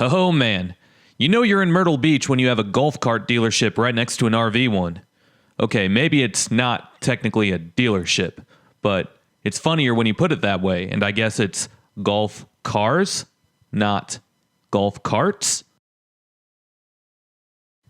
Oh man, you know you're in Myrtle Beach when you have a golf cart dealership right next to an RV one. Okay, maybe it's not technically a dealership, but it's funnier when you put it that way, and I guess it's golf cars, not golf carts.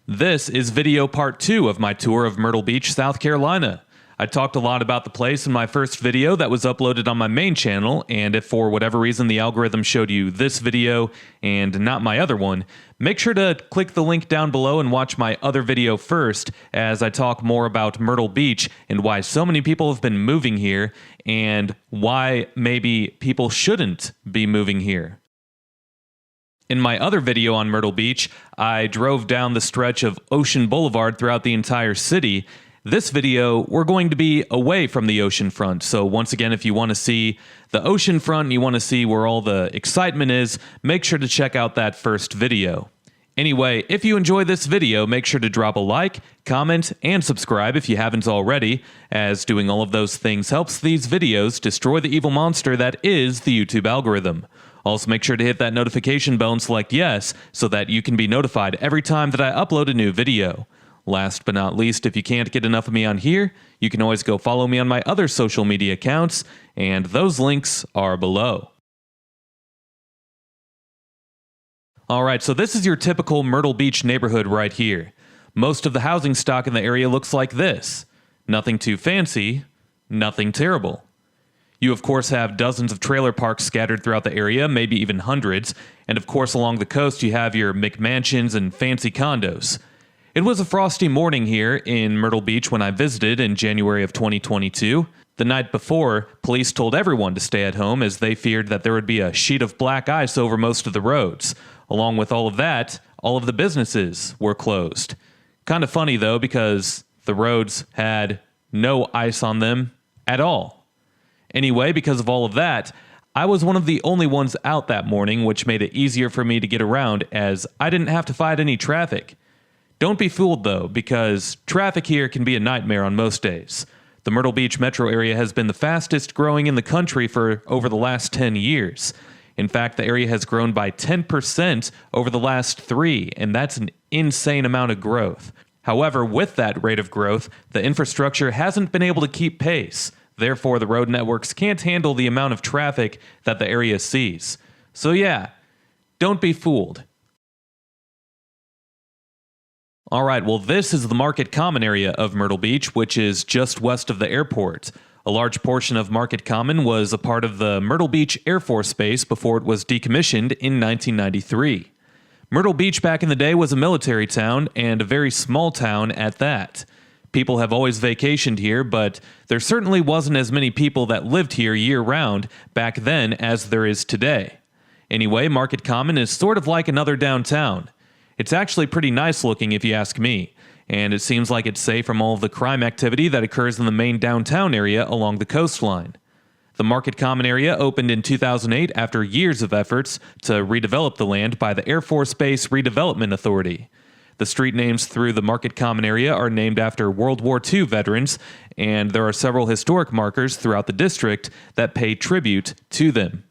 This is video part 2 of my tour of Myrtle Beach, South Carolina. I talked a lot about the place in my first video that was uploaded on my main channel, and if for whatever reason the algorithm showed you this video and not my other one, make sure to click the link down below and watch my other video first, as I talk more about Myrtle Beach and why so many people have been moving here, and why maybe people shouldn't be moving here. In my other video on Myrtle Beach, I drove down the stretch of Ocean Boulevard throughout the entire city. This video, we're going to be away from the ocean front, so once again, if you want to see the ocean front and you want to see where all the excitement is, make sure to check out that first video. Anyway, if you enjoy this video, make sure to drop a like, comment, and subscribe if you haven't already, as doing all of those things helps these videos destroy the evil monster that is the YouTube algorithm. Also, make sure to hit that notification bell and select yes, so that you can be notified every time that I upload a new video. Last but not least, if you can't get enough of me on here, you can always go follow me on my other social media accounts, and those links are below. Alright, so this is your typical Myrtle Beach neighborhood right here. Most of the housing stock in the area looks like this. Nothing too fancy, nothing terrible. You of course have dozens of trailer parks scattered throughout the area, maybe even hundreds, and of course along the coast you have your McMansions and fancy condos. It was a frosty morning here in Myrtle Beach when I visited in January of 2022. The night before, police told everyone to stay at home as they feared that there would be a sheet of black ice over most of the roads. Along with all of that, all of the businesses were closed. Kind of funny though, because the roads had no ice on them at all. Anyway, because of all of that, I was one of the only ones out that morning, which made it easier for me to get around as I didn't have to fight any traffic. Don't be fooled though, because traffic here can be a nightmare on most days. The Myrtle Beach metro area has been the fastest growing in the country for over the last 10 years. In fact, the area has grown by 10% over the last 3, and that's an insane amount of growth. However, with that rate of growth, the infrastructure hasn't been able to keep pace. Therefore, the road networks can't handle the amount of traffic that the area sees. So yeah, don't be fooled. Alright, well this is the Market Common area of Myrtle Beach, which is just west of the airport. A large portion of Market Common was a part of the Myrtle Beach Air Force Base before it was decommissioned in 1993. Myrtle Beach back in the day was a military town, and a very small town at that. People have always vacationed here, but there certainly wasn't as many people that lived here year-round back then as there is today. Anyway, Market Common is sort of like another downtown. It's actually pretty nice looking if you ask me, and it seems like it's safe from all of the crime activity that occurs in the main downtown area along the coastline. The Market Common area opened in 2008 after years of efforts to redevelop the land by the Air Force Base Redevelopment Authority. The street names through the Market Common area are named after World War II veterans, and there are several historic markers throughout the district that pay tribute to them.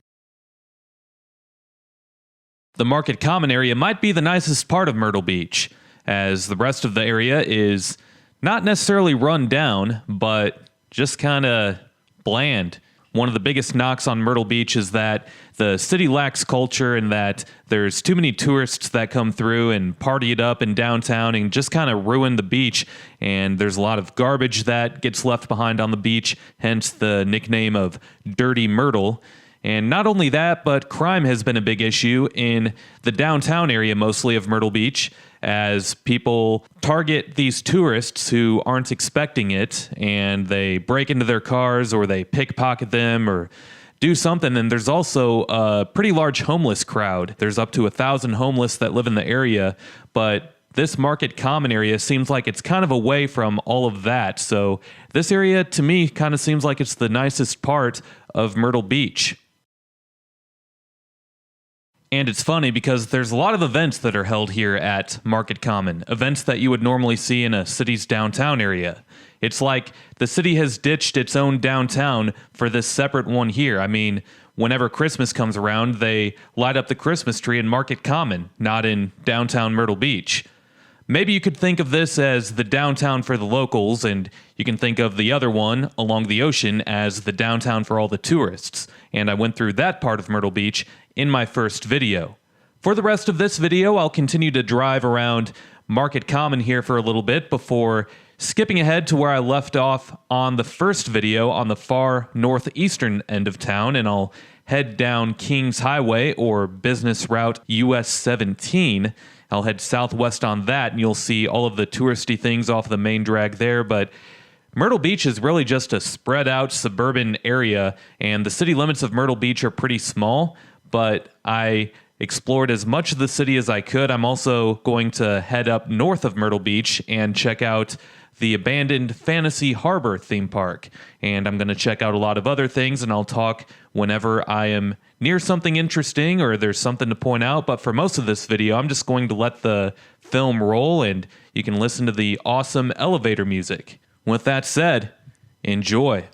The Market Common area might be the nicest part of Myrtle Beach, as the rest of the area is not necessarily run down, but just kind of bland. One of the biggest knocks on Myrtle Beach is that the city lacks culture and that there's too many tourists that come through and party it up in downtown and just kind of ruin the beach, and there's a lot of garbage that gets left behind on the beach, hence the nickname of Dirty Myrtle. And not only that, but crime has been a big issue in the downtown area mostly of Myrtle Beach, as people target these tourists who aren't expecting it, and they break into their cars or they pickpocket them or do something. And there's also a pretty large homeless crowd. There's up to 1,000 homeless that live in the area, but this Market Common area seems like it's kind of away from all of that. So this area to me kind of seems like it's the nicest part of Myrtle Beach. And it's funny because there's a lot of events that are held here at Market Common, events that you would normally see in a city's downtown area. It's like the city has ditched its own downtown for this separate one here. I mean, whenever Christmas comes around, they light up the Christmas tree in Market Common, not in downtown Myrtle Beach. Maybe you could think of this as the downtown for the locals, and you can think of the other one along the ocean as the downtown for all the tourists. And I went through that part of Myrtle Beach in my first video. For the rest of this video, I'll continue to drive around Market Common here for a little bit before skipping ahead to where I left off on the first video on the far northeastern end of town, and I'll head down Kings Highway or Business Route US 17. I'll head southwest on that, and you'll see all of the touristy things off the main drag there, but Myrtle Beach is really just a spread out suburban area, and the city limits of Myrtle Beach are pretty small, but I explored as much of the city as I could. I'm also going to head up north of Myrtle Beach and check out the abandoned Fantasy Harbour theme park. And I'm going to check out a lot of other things, and I'll talk whenever I am near something interesting or there's something to point out. But for most of this video, I'm just going to let the film roll, and you can listen to the awesome elevator music. With that said, enjoy.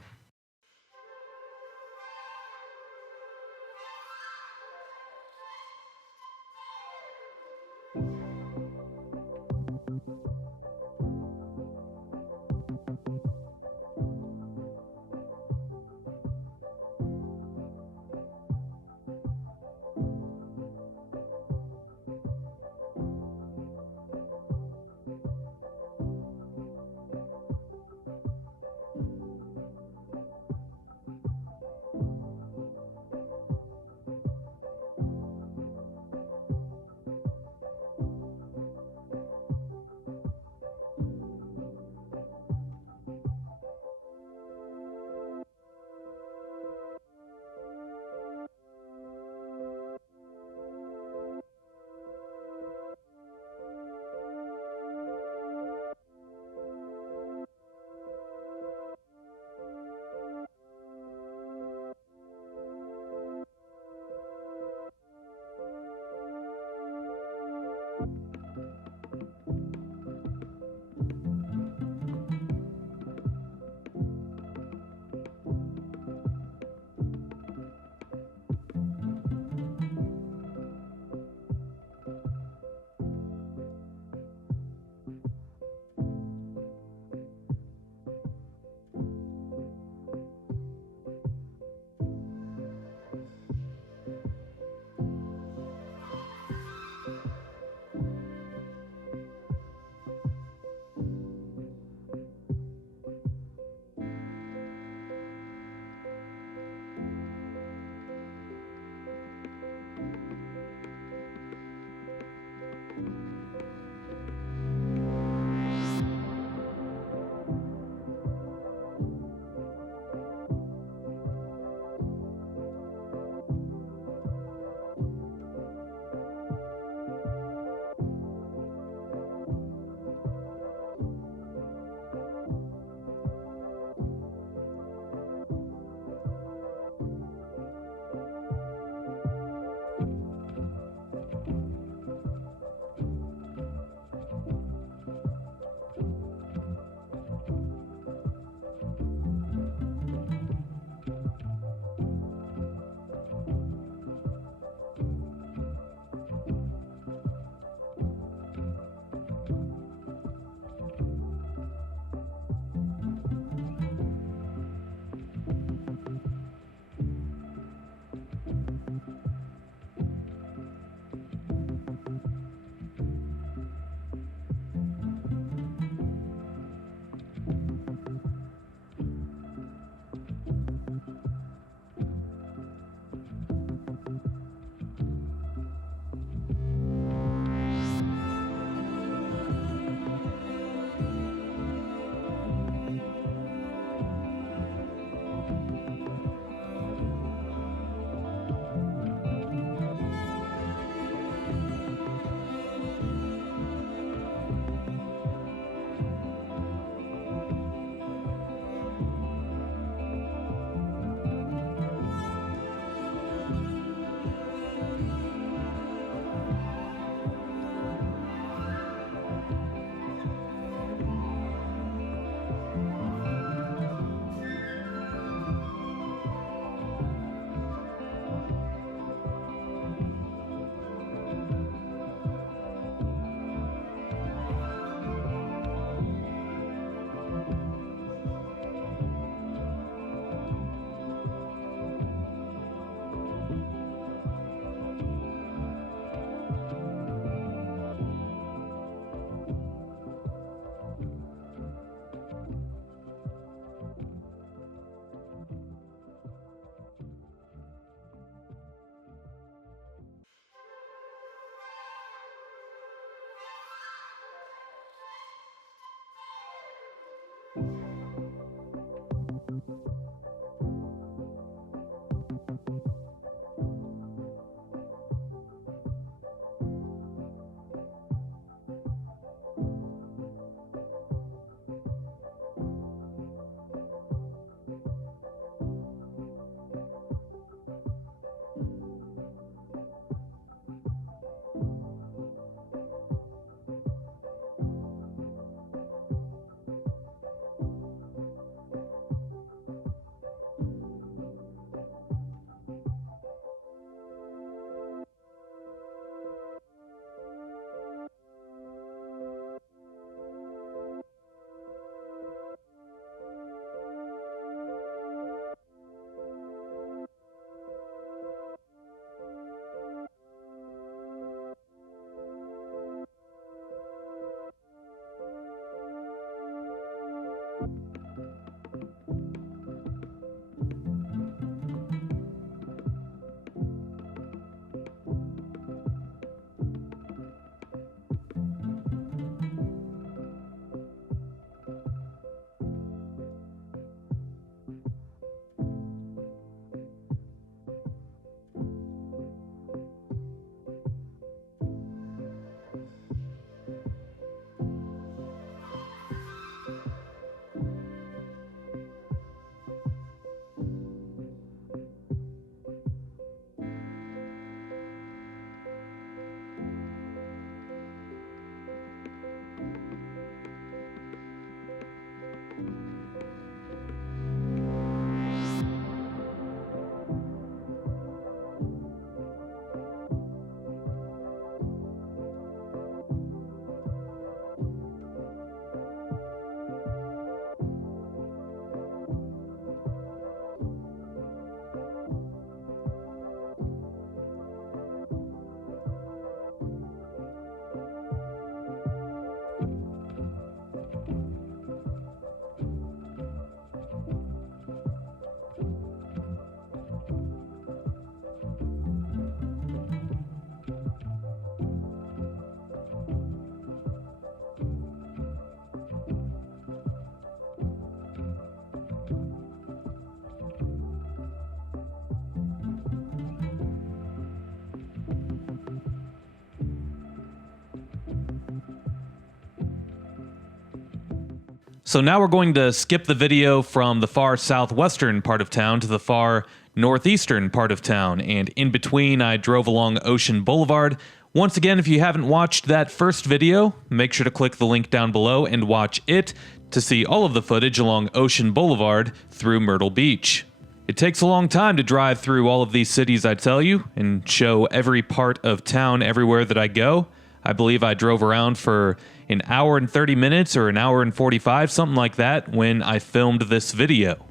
So now we're going to skip the video from the far southwestern part of town to the far northeastern part of town, and in between I drove along Ocean Boulevard. Once again, if you haven't watched that first video, make sure to click the link down below and watch it to see all of the footage along Ocean Boulevard through Myrtle Beach. It takes a long time to drive through all of these cities, I tell you, and show every part of town everywhere that I go. I believe I drove around for an hour and 30 minutes or an hour and 45, something like that, when I filmed this video.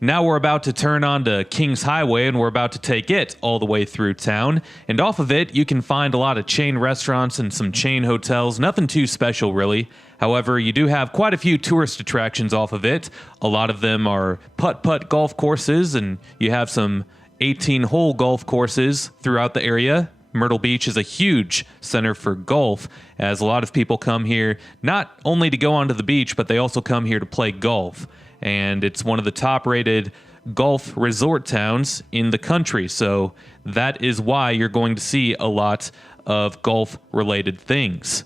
Now we're about to turn onto Kings Highway and we're about to take it all the way through town. And off of it, you can find a lot of chain restaurants and some chain hotels, nothing too special really. However, you do have quite a few tourist attractions off of it. A lot of them are putt-putt golf courses, and you have some 18-hole golf courses throughout the area. Myrtle Beach is a huge center for golf, as a lot of people come here not only to go onto the beach, but they also come here to play golf. And it's one of the top-rated golf resort towns in the country, so that is why you're going to see a lot of golf-related things.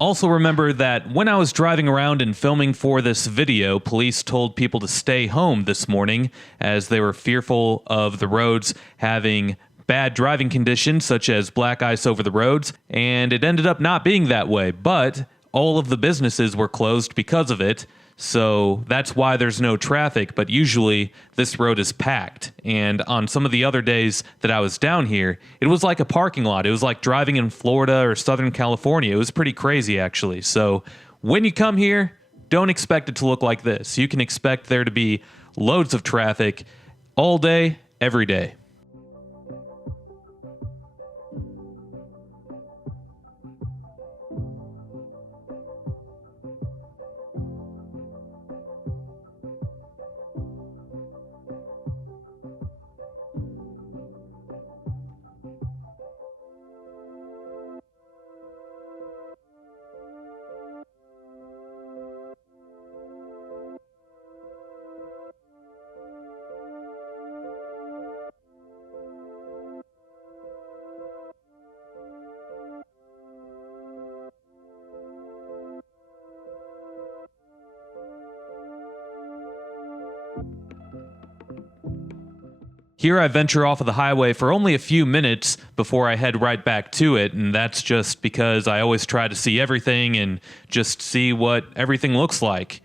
Also remember that when I was driving around and filming for this video, police told people to stay home this morning as they were fearful of the roads having bad driving conditions such as black ice over the roads, and it ended up not being that way, but all of the businesses were closed because of it, so that's why there's no traffic, but usually this road is packed. And on some of the other days that I was down here, it was like a parking lot. It was like driving in Florida or Southern California. It was pretty crazy, actually. So when you come here, don't expect it to look like this. You can expect there to be loads of traffic all day, every day. Here I venture off of the highway for only a few minutes before I head right back to it, and that's just because I always try to see everything and just see what everything looks like.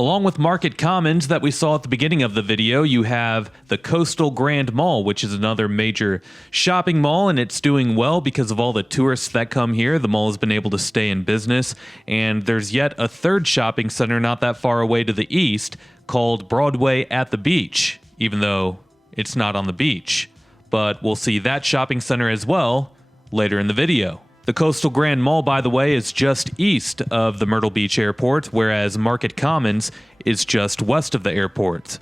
Along with Market Commons that we saw at the beginning of the video, you have the Coastal Grand Mall, which is another major shopping mall, and it's doing well because of all the tourists that come here. The mall has been able to stay in business, and there's yet a third shopping center not that far away to the east called Broadway at the beach, even though it's not on the beach. But we'll see that shopping center as well later in the video. The Coastal Grand Mall, by the way, is just east of the Myrtle Beach Airport, whereas Market Commons is just west of the airport.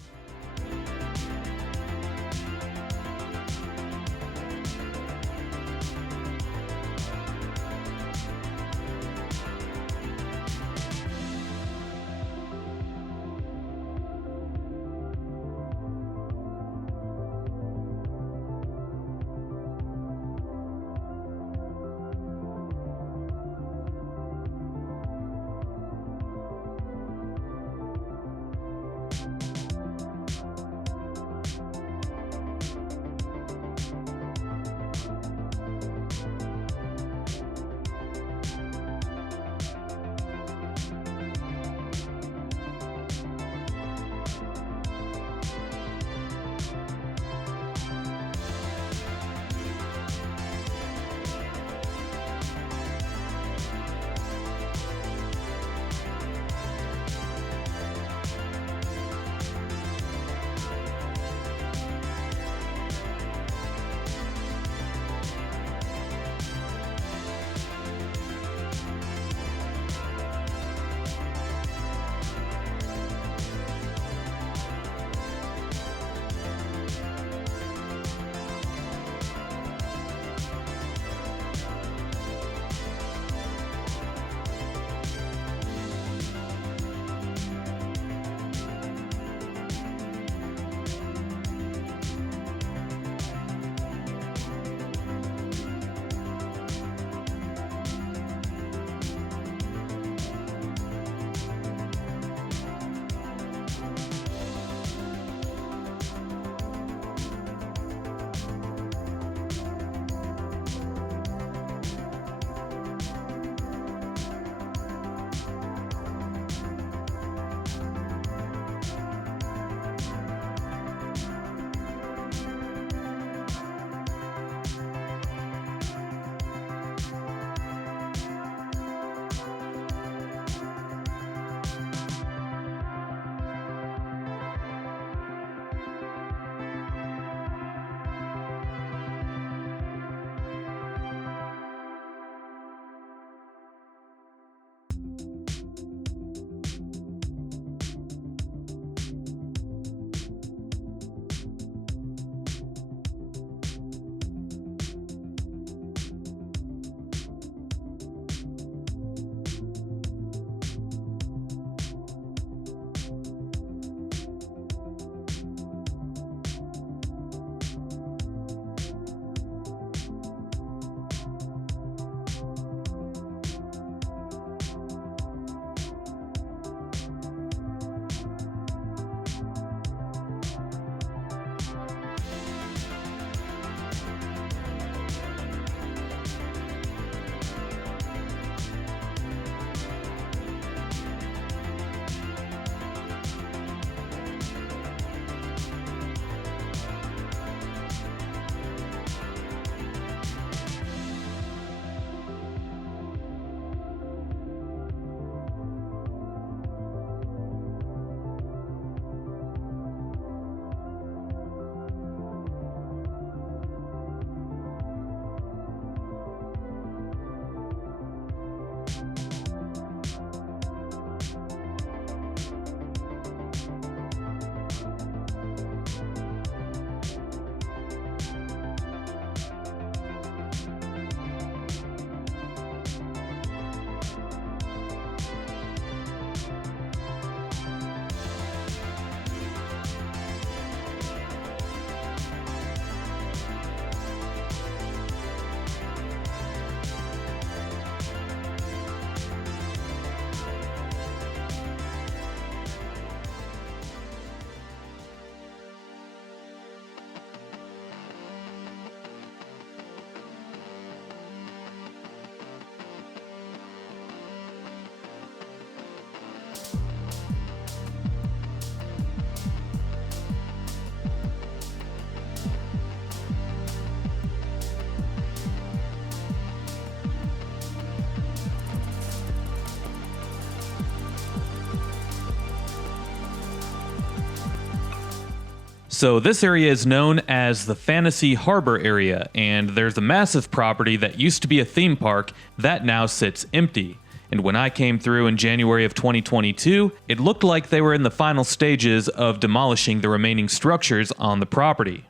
So this area is known as the Fantasy Harbour area, and there's a massive property that used to be a theme park that now sits empty. And when I came through in January of 2022, it looked like they were in the final stages of demolishing the remaining structures on the property.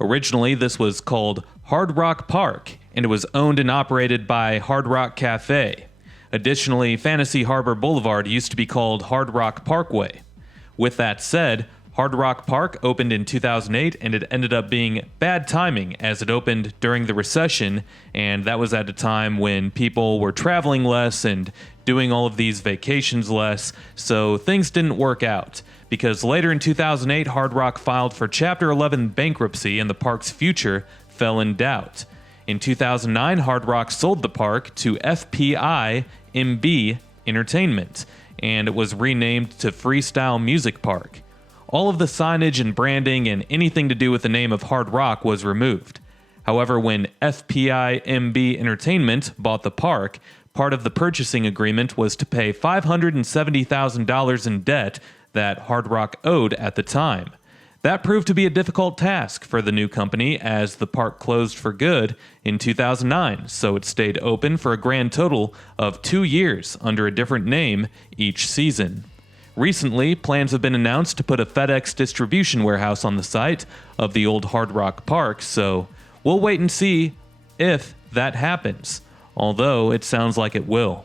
Originally, this was called Hard Rock Park, and it was owned and operated by Hard Rock Cafe. Additionally, Fantasy Harbor Boulevard used to be called Hard Rock Parkway. With that said, Hard Rock Park opened in 2008, and it ended up being bad timing as it opened during the recession, and that was at a time when people were traveling less and doing all of these vacations less, so things didn't work out. Because later in 2008, Hard Rock filed for Chapter 11 bankruptcy and the park's future fell in doubt. In 2009, Hard Rock sold the park to FPI MB Entertainment, and it was renamed to Freestyle Music Park. All of the signage and branding and anything to do with the name of Hard Rock was removed. However, when FPI MB Entertainment bought the park, part of the purchasing agreement was to pay $570,000 in debt that Hard Rock owed at the time. That proved to be a difficult task for the new company as the park closed for good in 2009, so it stayed open for a grand total of 2 years under a different name each season. Recently, plans have been announced to put a FedEx distribution warehouse on the site of the old Hard Rock Park, so we'll wait and see if that happens, although it sounds like it will.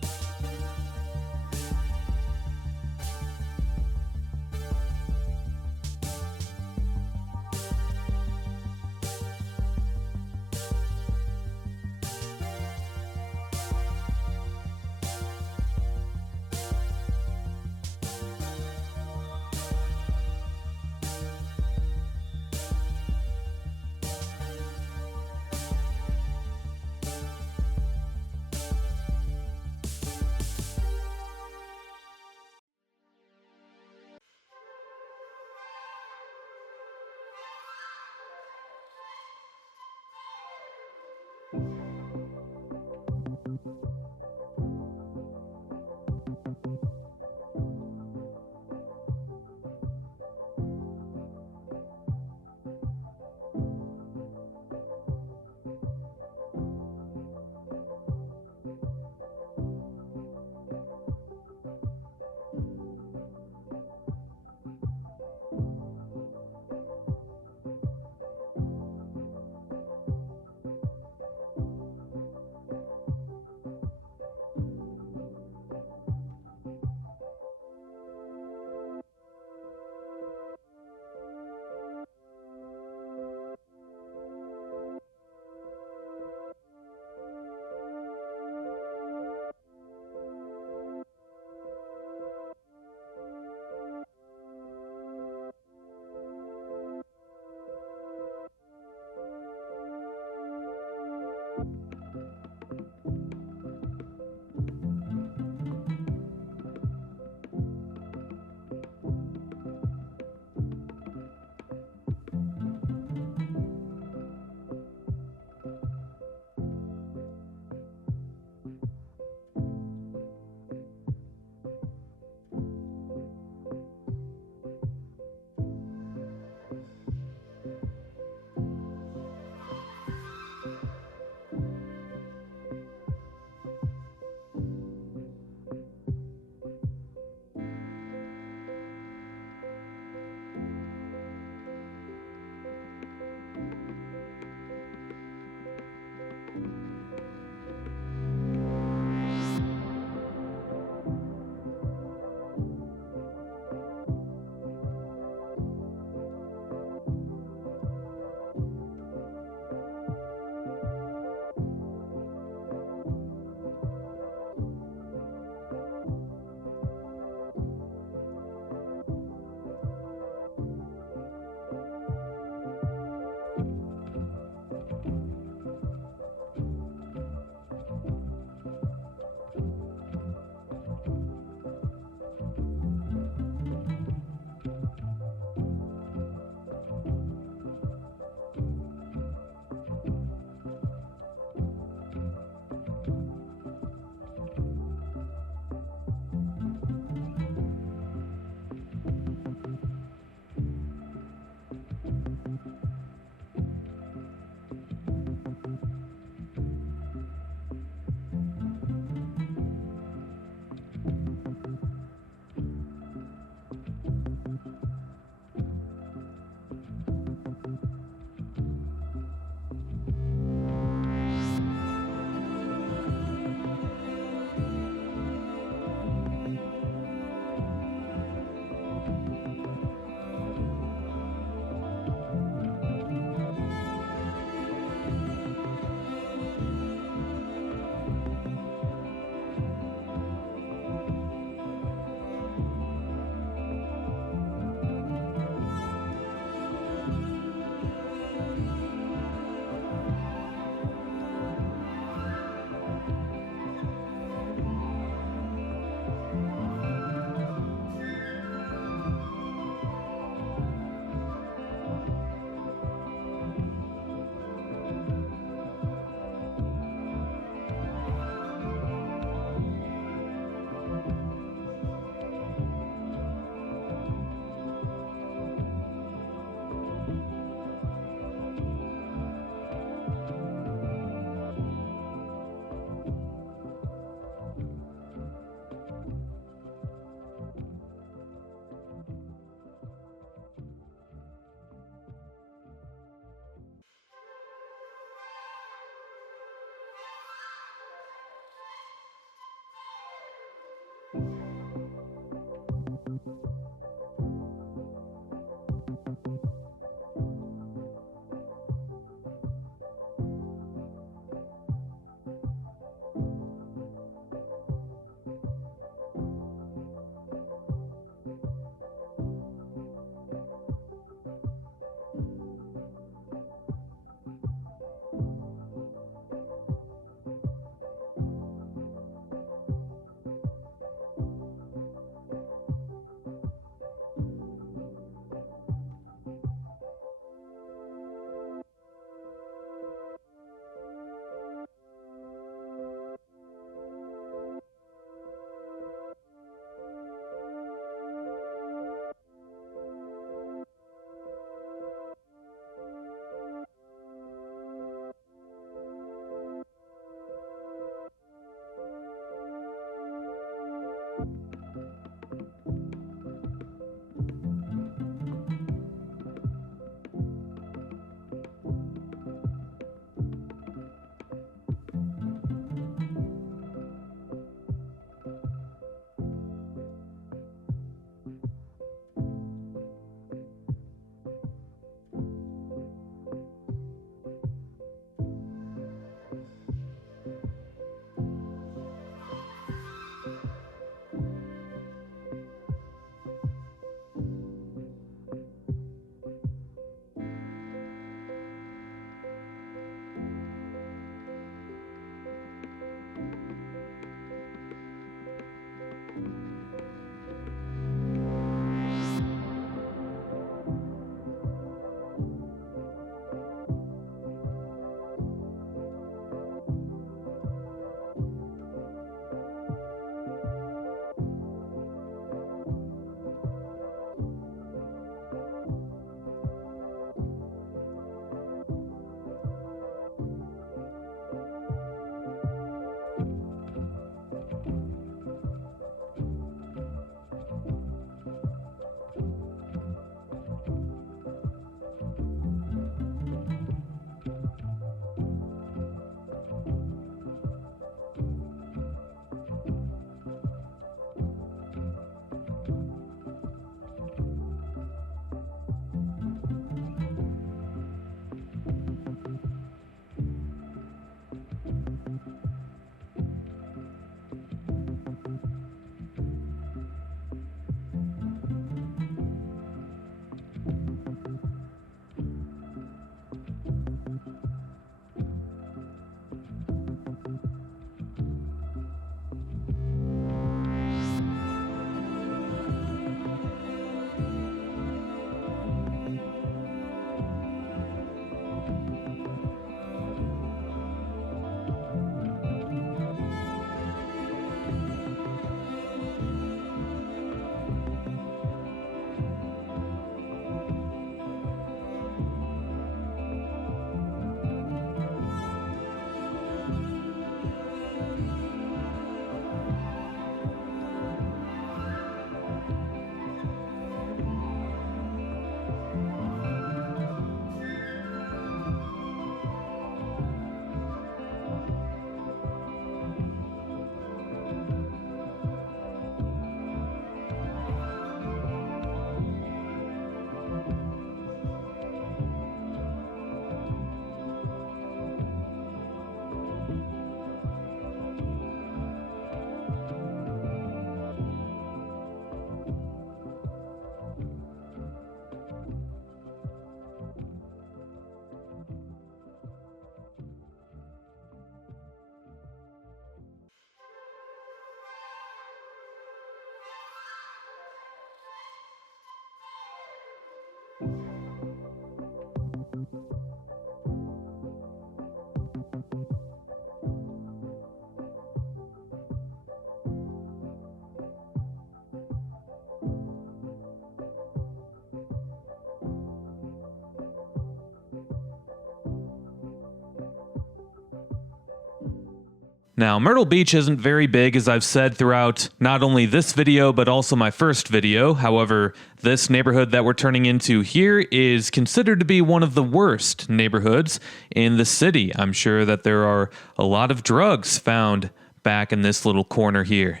Now, Myrtle Beach isn't very big, as I've said throughout not only this video, but also my first video. However, this neighborhood that we're turning into here is considered to be one of the worst neighborhoods in the city. I'm sure that there are a lot of drugs found back in this little corner here.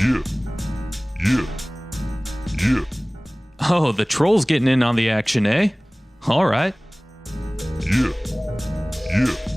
Yeah. Yeah. Yeah. Oh, the troll's getting in on the action, eh? All right. Yeah. Yeah.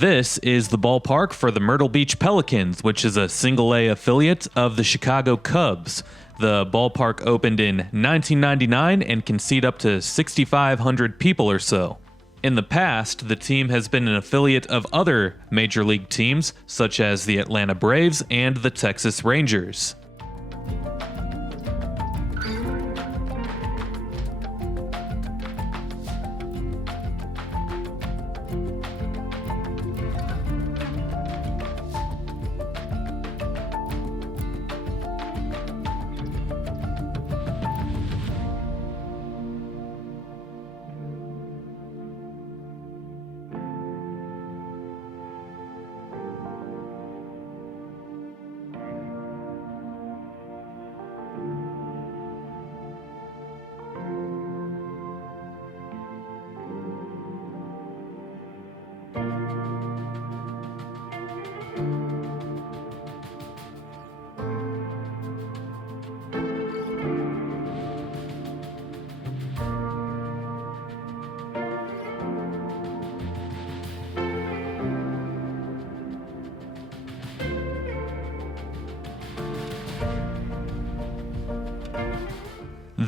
This is the ballpark for the Myrtle Beach Pelicans, which is a single-A affiliate of the Chicago Cubs. The ballpark opened in 1999 and can seat up to 6,500 people or so. In the past, the team has been an affiliate of other major league teams, such as the Atlanta Braves and the Texas Rangers.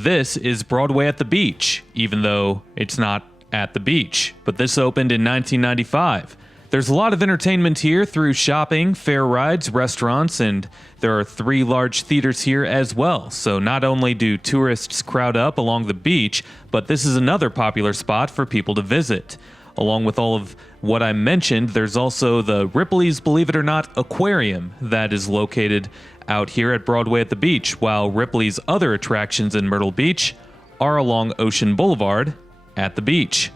this is Broadway at the beach, even though it's not at the beach. But this opened in 1995. There's a lot of entertainment here through shopping, fair rides, restaurants, and there are 3 large theaters here as well. So not only do tourists crowd up along the beach, but this is another popular spot for people to visit. Along with all of what I mentioned, there's also the Ripley's Believe It or Not Aquarium that is located out here at Broadway at the beach, while Ripley's other attractions in Myrtle Beach are along Ocean Boulevard at the beach.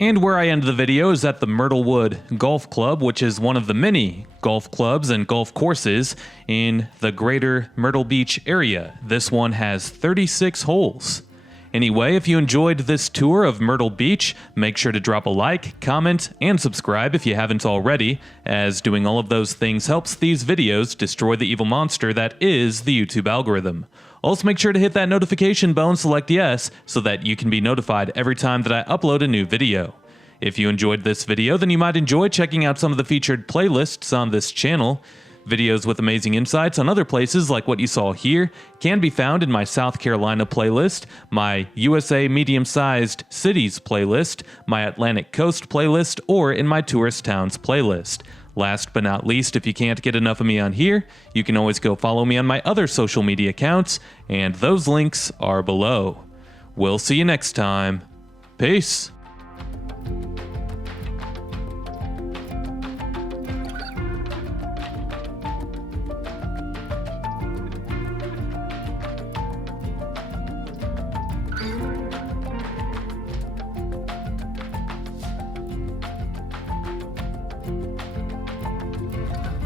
And where I end the video is at the Myrtlewood Golf Club, which is one of the many golf clubs and golf courses in the greater Myrtle Beach area. This one has 36 holes. Anyway, if you enjoyed this tour of Myrtle Beach, make sure to drop a like, comment, and subscribe if you haven't already, as doing all of those things helps these videos destroy the evil monster that is the YouTube algorithm. Also, make sure to hit that notification bell and select yes so that you can be notified every time that I upload a new video. If you enjoyed this video, then you might enjoy checking out some of the featured playlists on this channel. Videos with amazing insights on other places like what you saw here can be found in my South Carolina playlist, my USA medium-sized cities playlist, my Atlantic Coast playlist, or in my tourist towns playlist. Last but not least, if you can't get enough of me on here, you can always go follow me on my other social media accounts, and those links are below. We'll see you next time. Peace.